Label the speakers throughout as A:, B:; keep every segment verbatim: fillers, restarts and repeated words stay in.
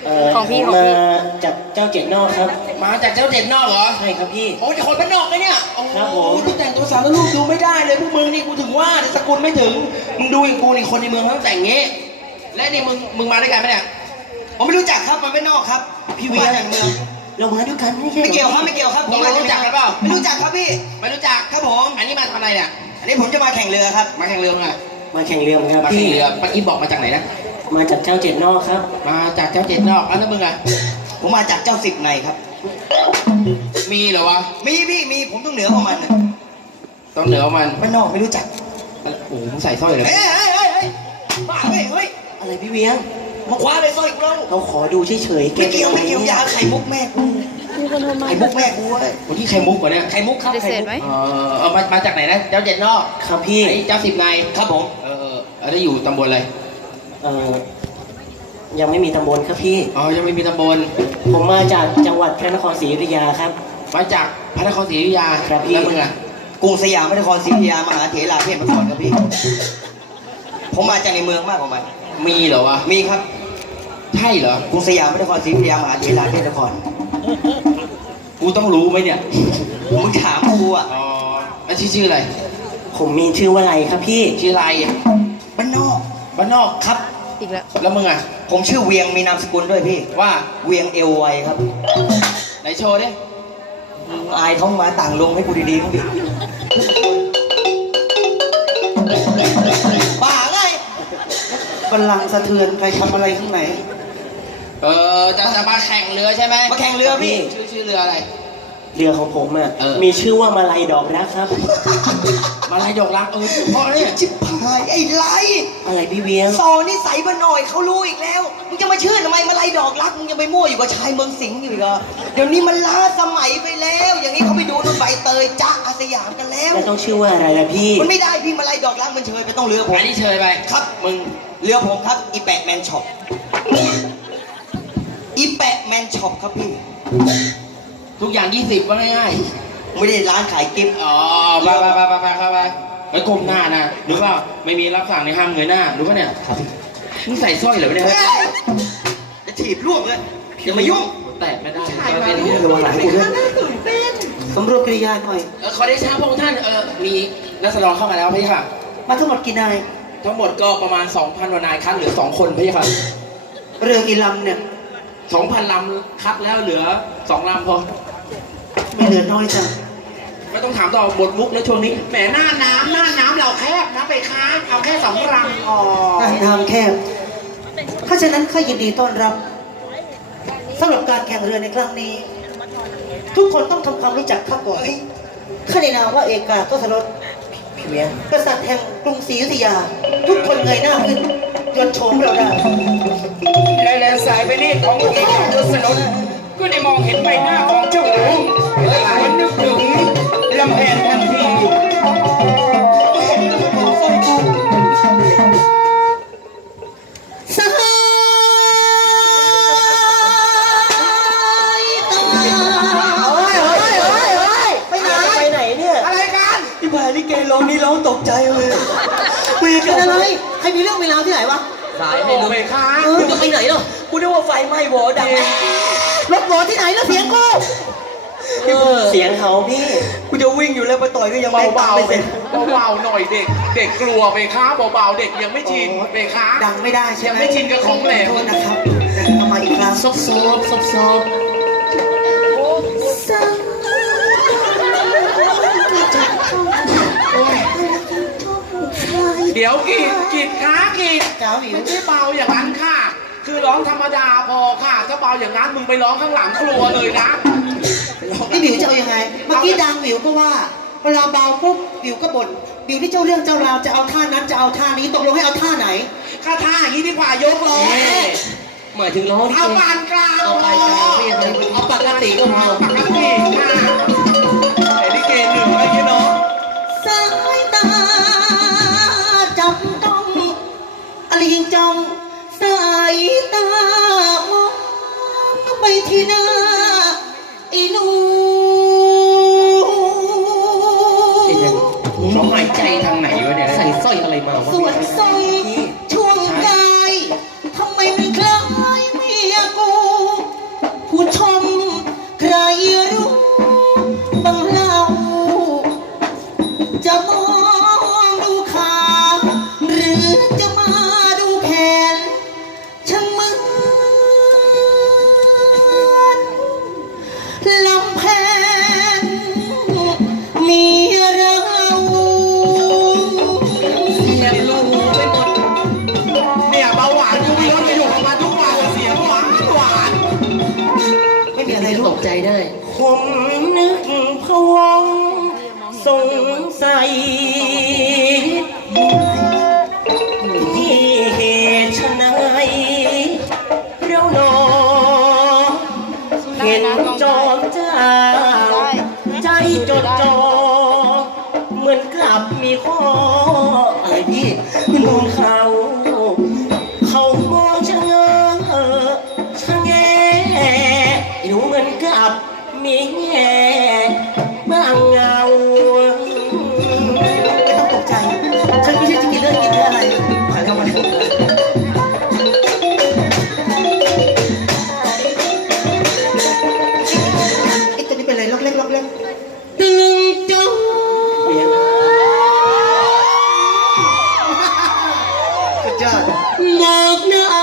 A: ของพี่ของพี่มาจากเจ้าเจ็ดนอกครับ
B: มาจากเจ้าเจ็ดนอกเหรอ
A: ใช่ครับพี่
B: โอ้จะคนบ้านนอกไหมเนี่ยโอ้
A: ครับผม
B: ที่แต่งตัวสารลูกดูไม่ได้เลยพวกมึงนี่กูถึงว่าสกุลไม่ถึงมึงดูอย่างกูนี่คนในเมืองเขาแต่งงี้และนี่มึงมึงมาด้วยกันไหมเนี่ย
C: ผมไม่รู้จักครับมันไม่นอกครับพี่เวียจากเมือง
A: เรามาด้วยกันไม่ใช่
C: ไม่เกี่ยวครับไม่เกี่ยวครับ
B: ผมไม่รู้จักกันเปล่า
C: ไม่รู้จักครับพี่
B: ไม่รู้จัก
C: ครับผม
B: อันนี้มาทำอะไรเนี่ย
C: อันนี้ผมจะมาแข่งเรือครับ
B: มาแข่งเรือไง
A: มาแข่งเรือครับ
B: มาแข่งเรือเมื่อกี้บอกมาจากไหนนะ
A: มาจากเจ้าเจ็ดนอกครับ
B: มาจากเจ้าเจ็ดนอกแล้วมึงอะ
C: ผมมาจากเจ้าสิบในครับ
B: มีเหรอวะ
C: มีพี่มีผมต้องเหนือของมัน
B: ต้องเหนือมัน
C: ไม่นอกไม่รู้จัก
B: โอ้โหมึงใส่สร้อยเลย
C: เฮ้ยเฮ้ยเฮ้ยเฮ้ยบ้าเฮ้ยเฮ้ย
A: อะไรพี่เวียง
C: มาคว้าเลยสร้อยกู
A: เราขอดูเฉยๆ
C: ไม่เกี่ยวไม่เกี่ยวยาไข่มุกแม่กูไข่มุกแม่กูเว้ย
B: คนที่ไข่มุกกว่านี้
C: ไข่มุกครับ
A: ไข่มุก
B: เออเอามามาจากไหนนะเจ้าเจ็ดนอก
A: ครับพี่
B: ไอ้เจ้าสิบใน
C: ครับผม
B: เออเออได้อยู่ตำบลอะไร
A: เออยังไม่มีตำบลครับพี่
B: อ๋อยังไม่มีตำบล
A: ผมมาจากจังหวัดพระนครศรีอยุธยาครับ
B: มาจากพระนครศรีอยุธยา
A: ครับพี่
B: แล้วมึงอะ
C: กรุงสยามพระนครศรีอยุธยามหาเถราเทพนครครับพี่ผมมาจากในเมืองมากกว่ามัน
B: มีเหรอวะ
C: มีครับ
B: ใช่เหรอก
C: รุงสยามพระนครศรีอยุธยามหาเถราเทพนคร
B: กูต้องรู้ไหมเนี่ย
C: มึงถามกูอ่ะ
B: อ๋อแล้วชื่อชื่ออะไร
A: ผมมีชื่อว่าอะไรครับพี่
B: ชื่ออะไร
C: บ้านนอก
B: บ้านนอก
C: ครับ
A: อีกแล้ว
B: แล้วมึงอ่ะ
C: ผมชื่อเวียงมีนามสกุลด้วยพี่
B: ว่า
C: เวียงเอวไวครับ
B: ไหนโชว์ดิ
C: อายท้องมาต่างลงให้กูดีๆมั้งพี่บ้าไงบัลลังก์สะเทือนใครทำอะไรข้างไหน
B: เออจะจะมาแข่งเรือใช่ไหม
C: มาแข่งเรือพี่
B: ชื่อชื่อเรืออะไร
A: เรือของผมอ่ะมีชื่อว่ามาลัยดอกรักครับ
B: มาลัยดอกรักเออเพราะเนี่ย
C: ชิบหายไอ้ไร
A: อะไรพี่เวียง
C: ซอนี่ใส่มาหน่อยเขารู้อีกแล้วมึงจะมาชื่อทำไมมาลัยดอกรักมึงยังไปมั่วอยู่กับชายเมืองสิงห์อยู่เหรอเดี๋ยวนี้มันล้าสมัยไปแล้วอย่างนี้เขาไปดูนู่นใบเตยจ๊ะอาสยามกันแล้ว
A: แล้วต้องชื่อว่าอะไรล่ะพี่
C: มันไม่ได้พี่มาลัยดอกรักมันเชยไปต้องเรือผม
B: อันนี้เชยไป
C: ครับมึงเรือผมครับอีแปะแมนช็อปอีแปะแมนช็อปครับพี่
B: ทุกอย่างยี่สิบว่าง่าย
C: ๆไม่ได้ร้านขายกิฟต์
B: อ๋อไปไปไปไปไปเข้าไปไว้ก้มหน้านะรู้เปล่าไม่มีรับสั่งในห้ามเงยหน้ารู้ป่ะเนี่ยครับมึงใส่สร้อยเหรอเนี่ย
C: จะถีบล่วงเลยอย่ามายุ่ง
B: แตะไม่ได้
C: ใช่ไหมระวังหลังกูด้วยสำรวจกิริยาหน่อย
B: เออขอได้ช้าพระองค์ท่านเออมีนักแสดงเข้ามาแล้วพี่ค่ะ
C: มาทั้งหมดกี่นาย
B: ทั้งหมดก็ประมาณ สองพัน กว่านายคัดเหลือสองคนพี่ค่ะ
C: เรือกี่ลำเนี่ย
B: สองพัน ลำคัดแล้วเหลือสองลำพอ
C: ไม่เหลือน้อยจัง
B: ไม่ต้องถามต่อบทมุกแล้วช่วงนี้แหมหน้าน้ำหน้าน้ำเราแคบนะไปค้าเอาแค่สองลำอ๋อ
C: หน้าน้ำแคบถ้าฉะนั้นข้ายินดีต้อนรับสำหรับการแข่งเรือในครั้งนี้ทุกคนต้องทำความรู้จักข้าก่อนข้าในนามว่าเอกาทศรสกษัตริย์แห่งกรุงศรีอยุธยาทุกคนเงยหน้าขึ้นยนโฉมเราได้
B: และแลสายไปนี่ของเอกาทศรสก็ได้มองเห็นใบหน้าของเจ้าหนูมันนึกถึงลำแพนทันที
C: สหายตาเฮ้ยเฮ้ยเฮ้ยเฮ้ยไปไหนไปไหนเนี่ย
B: อะไรกัน
C: ที่พายลิเกร้องนี่ร้องตกใจเลยคุยกันอะไรใครมีเรื่องมีราวที่ไหนวะ
B: สายไม่รู้ไปค้า
C: มึงจะไปไหนเนาะกูนึกว่าไฟไหม้วอดังรถวอที่ไหนแล้วเสียงกู
A: เสียงเขาพี่
C: กูจะวิ่งอยู่แล้วไปต่อยก็ยังไม่
B: เบาๆเบาๆหน่อยเด็กเด็กกลัวไปค้าเบาๆเด็กยังไม่ชินไปค้า
C: ดังไม่ได้ใช่ไหม
B: ไม่ชินกับของแหลม
C: โทษนะครับทำไมอีกครั้ง
B: ซบซบซบซบเดี๋ยวกีดกีดค้ากีดไม่ใช่เบาอย่างนั้นค่ะคือร้องธรรมดาพอค่ะถ้าเบาอย่างนั้นมึงไปร้องข้างหลังครัวเลยนะ
C: นี่บิวจะเอายังไงเมื่อกี้ดังบิวก็ว่าเวลาเบาปุ๊บบิวก็บ่นบิวที่เจ้าเรื่องเจ้าราวจะเอาท่านั้นจะเอาท่านี้ตกลงให้เอาท่าไหน
B: ข้าท่าอย่างนี้ดีกว่ายกร้อง
A: หมายถึงร้อง
B: เอาปานกลางเอาปานกลาง
A: เอาปกติก็พอ
B: ปกติค่ะไอ้ลิเกหนึ่งอะไรเงี้ยเนาะ
C: สายตาจับต้องอะไรยิงจ้องสายตามองไปที่หน้าอีนู
B: เขาหายใจทางไหนวะเนี่ย
A: ใส่สร้อยอะไรมาวะ
C: ส่วนสร้อยช่วงกายทำไมมันคล้ายเมียกูลู
D: ต
C: ก
D: กใจได้
A: ผมนึกพะวงสงสัยที่เหตุไฉนเราหนอเห็นจอมเจ้าใจจดจ่อเหมือนกลับมีข้ออะไรพี่มองเขาเขามองชะเง้อชะแงอยู่เหมือนกับมีแง่บางเงา
C: ไม่ต้องตกใจ ฉันไม่ใช่จะกินเลือดกินเนื้ออะไร
A: ผ่านเข้ามาแล้ว
C: ไอ้ตัวนี้เป็นอะไรล็อกเล็กล็อกเล็ก
D: ตึงจ้อง
A: เปลี่ยน
C: สุดยอด
D: มองหน้า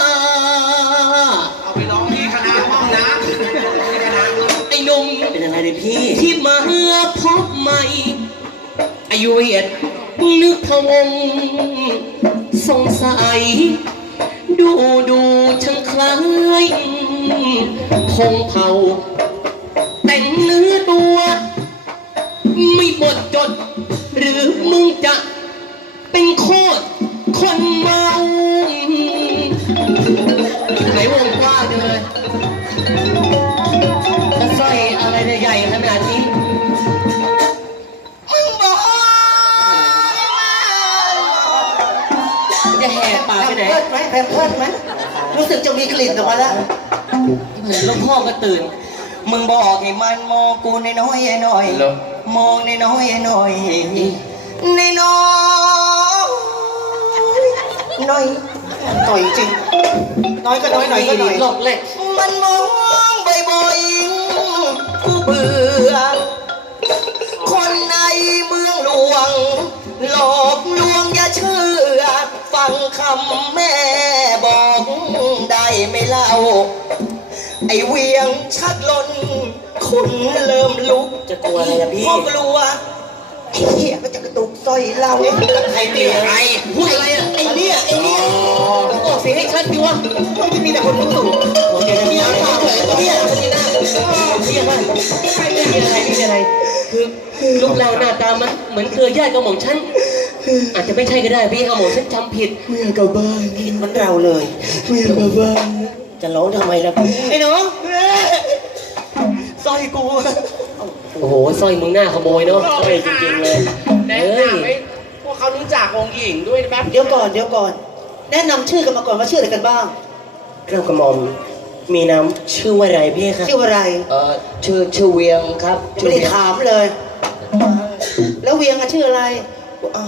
B: เอาไปร้องที่คณะห้องนะที่คณะ
D: ไอ้หนุ่ม
A: เป็นอะไรเลยพี่
D: ที่มาพบใหม่อายุเวียดนึกพะวงสงสัย ดูดูช่างคล้ายพงเผา แต่งเนื้อตัว ไม่หมดจด หรือมึงจะเป็นโคตรคนเมาไหนวงกว้างจังเลยจะสร้อยอะไรใหญ่ขนาดนี้
C: มึงบอก
D: จะแหกปากไปไหน
C: แพมเพิร์ดไหมแพมเพิร์ดไหมรู้สึกจะมีกลิ่นออกมาแล้ว
D: เหมือนหลวงพ่อก็ตื่น
A: มึงบอกให้มันมองกูในน้อยๆหน่อย
B: เหรอ
A: มองในน้อยๆหน่อยในน้อยน้อย
C: ต่อยจริง น้อยก็น้อยหน่อยก็หน่อย
D: หลอกเล็ก
A: มันมองบ่อยๆกูเบื่อ คนในเมืองหลวง หลอกลวงอย่าเชื่อ ฟังคำแม่บอกได้ไหม่เล่า ไอเวียงชักลนคุณเริ่มลุกจะกลัวอะไรนะพี่พ่อกลัวไอ้เหี้ยมันจะกระตุกสร้อยเราเนี่ยใครตีใคร
D: พูดอะไรอ่ะ
A: ไอ้เนี่ยไอ้เนี่ย
D: ออกเสียงให้ชัดดิวะ
C: มันจะมีแต่คนรู้สูง
A: โอเคนะพี่เนี่ยคนนี้นะ
D: เรียกว่าไม่มีอะไรไม่มีอะไร คือลูกเราหน้าตามันเหมือนเครือญาติกับหม่อมฉัน อาจจะไม่ใช่ก็ได้พี่เอาหม่อมฉันจำผิด
A: ไม่อยากกลับบ้านคิดเหมือนเราเลยไม่อยากกลับบ้านจะร้องทำไมล่ะพี่ไอ้น้องสร้อยกู
D: โอ้โหสร้อยมึงหน้าขโมยเนาะ
A: สร้อยจริงๆเลย
B: แนะนำให้พวกเขารู้จักองค์หญิงด้วยแป๊บ
C: เดี๋ยวก่อนเดี๋ยวก่อน แนะนำชื่อกันมาก่อนว่าชื่ออะไรกันบ้าง
A: เรื่องกระหม่อมมีน้ำชื่อว่าอะไรพี่คะ
C: ชื่ออะไร
D: เออชื่อชื่อเวียงครับ
C: ไม่ได้ถามเลย แล้วเวียงอะชื่ออะไรอ่ะ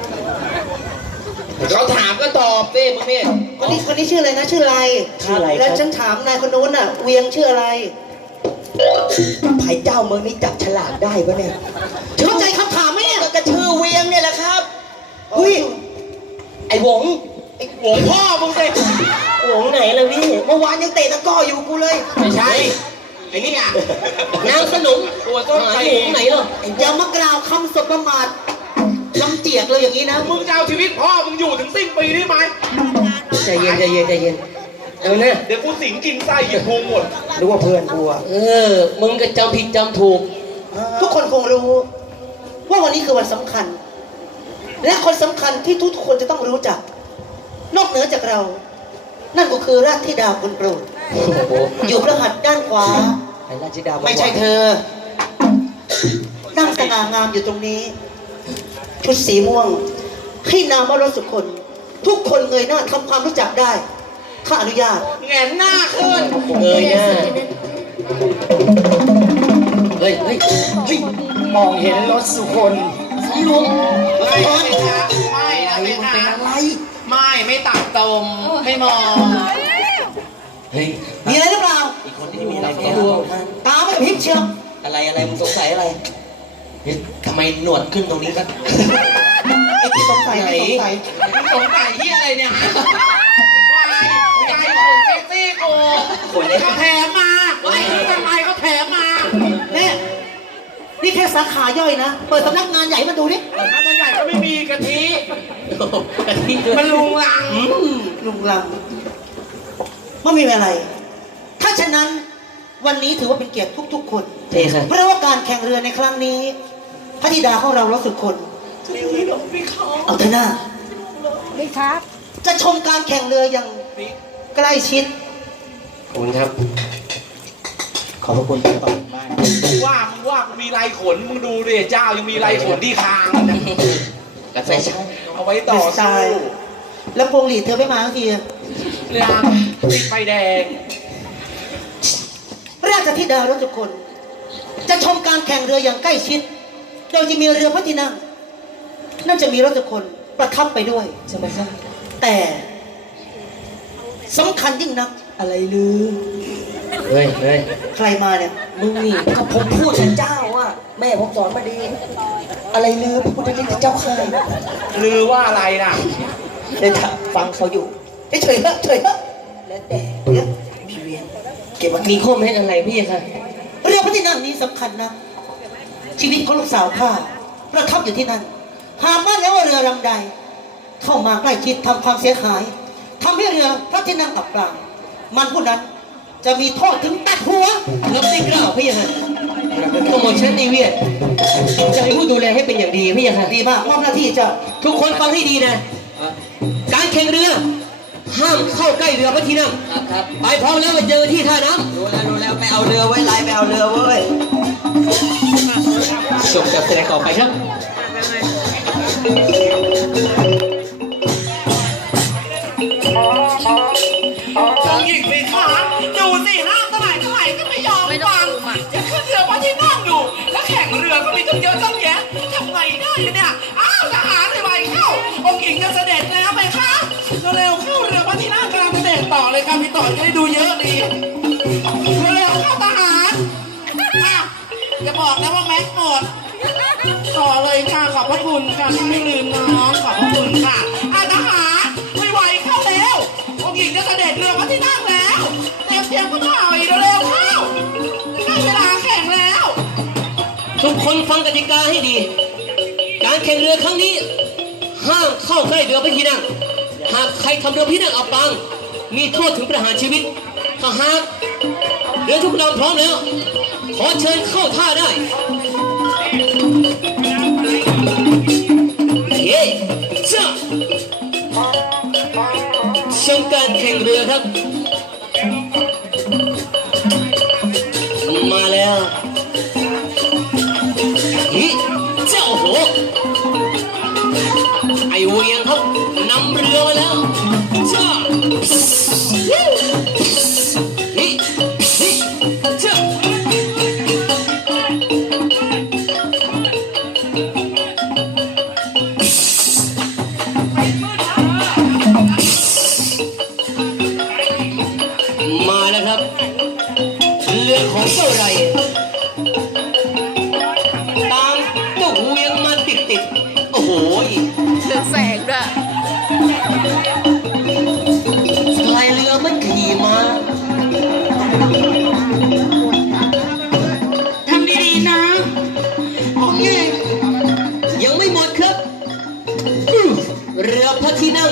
B: เขาถามก็ตอบสิมึงเนี่ย
C: คนนี้คนนี้ชื่ออะไรนะชื่ออะไร
A: ชื่ออะไรค
C: แล้ว
A: รับ
C: ฉันถามนายคนนู้นอะเวียงชื่ออะไร
A: ไผ่เจ้าเมืองนี้จับฉลากได้ปะเนี่ย
C: เข้าใจคำถามไหมเนี่ย
A: ก็ชื่อเวียงเนี่ยแหละครับ
C: เฮ้ย
A: ไอ้หวง
B: หวงพ่อมึงสิ
A: หวงไหนล่ะพี่เมื่อวานยังเตะตะกร้ออยู่กูเลย
B: ไม่ใช่ไอ้นี่ไง
D: นางสนม
B: ตัวต้น
D: หา
B: ไป
D: หมูไหนเหรอ
C: อย่ามากล่าวคำสบประมาทลำเจียกเลยอย่างนี้นะ
B: มึงจะเอาชีวิตพ่อมึงอยู่ถึงสิ้นปีได้ไหม
D: ใจเย็นใจเย็นใจเย็นเอานะ
B: เดี๋ยวกูสิงกินไส้กินพุงหมด
A: รู้ว่าเพื่อนกูอะ
D: เออ มึงก็จำผิดจำถูก
C: ทุกคนคงรู้ ว่าวันนี้คือวันสำคัญ และคนสำคัญที่ทุกคนจะต้องรู้จัก นอกเหนือจากเรา นั่นก็คือราชธิดาคนโปรด
D: โอ้โห
C: อยู่พระหัตถ์ด้านขวา
D: ไอ้ราชดา
C: ไม่ใช่เธอ นั่งสง่างามอยู่ตรงนี้ ชุดสีม่วงให้นามว่ารถสุคน ทุกคนเงยหน้าทำความรู้จักได้ข้าอนุญาต
B: แงนหน้าขึ้น
D: เงยหน้าเฮ้ยเฮ้ย
B: เฮ้ยมองเห็นรถสุคน
D: สำรวม
B: ไม่นะไม่นะไม่นะไม่ไม่ตัดตมไม่มอง
D: เฮ้ย
C: มีอะไรหรือเปล่า
A: อีกคนที่มีอะไรเนี่ย
C: ตาไม่กระพริบเชียว
A: อะไรอะไรมึงสงสัยอะไรเฮ้ยทำไมหนวดขึ้นตรงนี้ครับ
C: ไอ้ที่สงสัยไม่สงสัย
B: สงสัยที่อะไรเนี่ยควายควายของเซ็กซี่กูเขาแถมมาไอ้ทำไมเขาแถมมา
C: เนี่ยนี่แค่สาขาย่อยนะ เปิดสำนักงานใหญ่มาดูดิ
B: ถ้ามันใหญ่ก็ไม่มีกะทิ
D: กะทิด้วย
B: มันลุงลัง
C: ลุงลังไม่มีอะไร ถ้าฉะนั้นวันนี้ถือว่าเป็นเกียรติทุกๆคน
D: เท่ค่ะ
C: เพราะว่าการแข่งเรือในครั้งนี้พระธิดาของเรารสุดคนเอาเถอะหน้า
E: นี่ครับ
C: จะชมการแข่งเรืออย่างใกล้ชิด
D: ขอบคุณครับ
C: ขอบพระคุณครับ
B: ว่ามึงว่ามึงมีลายขนมึงดูดิเจ้ายังมีลายขนที่คางมันนะ
D: กาแฟชั่น
B: เอาไว้ต่อ
C: สไต
B: สู้
C: ล์แล้วพวงหลีดเธอไม่มาสักที
B: เรื่องติดไฟแดง
C: ราชธิดารสุดคน จะชมการแข่งเรืออย่างใกล้ชิดโดยจะมีเรือพระที่นั่งนั่นจะมีรถทุกคนประทับไปด้วย
D: ใช่ไหมครับ
C: แต่สำคัญยิ่งนัก
D: อะไรลือเฮ้ยเฮ้ย
C: ใครมาเนี่ย
A: มึงนี่ก็ผมพูดกับเจ้าว่าแม่ผมสอนมาดี อะไรลืมพูดได้ยินแต่เจ้าค่าย
B: ลือว่าอะไรนะ
A: เดี๋ยวฟังเขาอยู่
C: เฉยๆเถอะเฉยๆเถอะ
A: แล้วแต่
C: เดี๋ยว
A: พี่เวียนเก็บไว้
D: มีข้อแม้อะไรพี่ค่ะ
C: เรือพระที่นั่งนี้สำคัญนะชีวิตของลูกสาวข้าประทับอยู่ที่นั่นหากว่าแล้วว่าเรือลำใด เข้ามาใกล้ชิดทำความเสียหายทำให้เรือพระที่นั่งอับปางมันผู้นั้นจะมีโทษถึงตัดหัว
D: รับได้กล่าวพี่ค่ะขโมยชั้นในเวียดจะให้ผู้ดูแลให้เป็นอย่างดีพี่ค่ะ
C: ดีมากมอบหน้าที่เจ้า
D: ทุกคนฟังให้ดีนะ การแข่งเรือ ห้ามเข้าใกล้เรือพระที่นั่ง
A: ครับครับ
D: ไปพร้อมแล้วมาเจอที่ท่าน้
A: รู้แล้วรู้แล้วไปเอาเรือไว้ไล่ไปเอาเรือเว้ย
D: ำส่งจับแสดงต่อไปครับ
B: ต้องหญิงไปคะดูสิห้ามเท่าไหร่เท่าไหร่ก็ไม่ยอมฟังจะขึ้นเรือพระที่นั่งอยู่แล้วแข่งเรือก็มีตั้งเยอะตั้งแยะทำไงได้เนี่ยอ้าวทหารเลยไปเข้าองค์หญิงจะเสด็จแล้วไปคะเร็วๆเข้าเรือพระที่นั่งกำลังเสด็จต่อเลยครับพี่ต่อจะได้ดูเยอะดีเร็วๆเข้าทหารอ่ะจะบอกนะว่าแม็กหมดต่อเลยค่ะขอบพระคุณค่ะที่ไม่ลืมน้องขอบพระคุณค่ะอาทหารไม่ไหวเข้าแล้วองค์หญิงจะเสด็จเรือพระที่นั่งแล้วเตรียมเตรียมก็ถ่ายเร็วๆเข้าใกล้เวลาแข่งแล้ว
D: ทุกคนฟังกติกาให้ดี การแข่งเรือครั้งนี้ ห้ามเข้าใกล้เรือพระที่นั่ง หากใครทำเรือพระที่นั่งอับปาง มีโทษถึงประหารชีวิต ถ้าหากเรือทุกลำพร้อมแล้ว ขอเชิญเข้าท่าได้เย้จ้าชมการแข่งเรือครับ มาแล้วนี่เจ้าโอ้โห ไอเวียงครับนำเรือมาแล้วจ้านี่นี่จ้ามาแล้วครับ เรือของเจ้าไรตามเจ้าเวียงมาติดติดๆโอ้โห
E: เรืองแสงด้วย
D: พายเรือมันขี่มา
B: ทำดีๆนะผมเอง
D: ยังไม่หมดครับอืมเรือพระที่นั่ง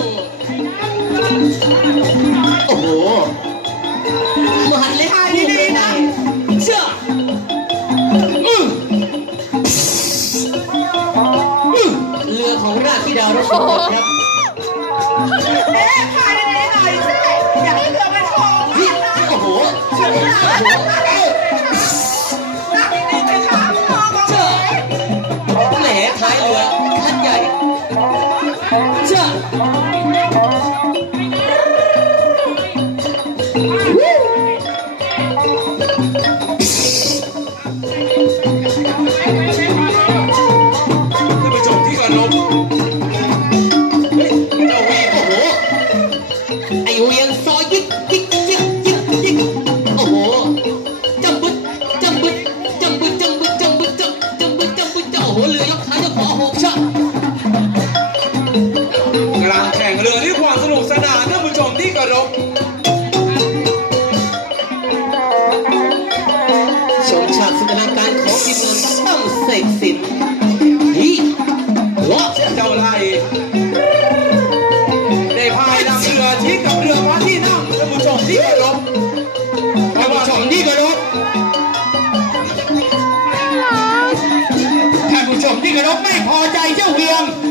D: โอ้โหมหันเล็กคู่เลยนะเจ้าอืมอืมเรือของราชธิดารสมบัติครับ
B: เอ๊ะพายดีๆหน่อยสิอย่าให้เรือมันโค้ง
D: นี่โอ้โหโอ้โห
B: นั่งดีๆไปค่ะมองเอา
D: เจ้าแหมท้ายเรือคันใหญ่เจ้า
B: ท่านผู้ชมที่เคารพเจ้าวี
D: โอ้โห ไอเวียงซอยยิกยิกยิกยิกยิกโอ้โหจำบึดจำบึดจำบึดจำบึดจำบึดจำจำบึดจำบึดจำโอ้โหเรือยกท้ายยกขอหกชะ
B: กำลังแข่งเรือด้วยความสนุกสนานท่านผู้ชมที่เคารพ
D: ชมฉากสุดอลังการของทีมงานตั้มเสกสิทธิ์ฮีวะ
B: เจ้าไล่ได้พายนำเรือที่กับเรือพระที่นั่งท่านผู้ชมที่เคารพ
D: ท่านผู้ชมที่เคารพ
F: กไม่พอใจเจ้าเวียง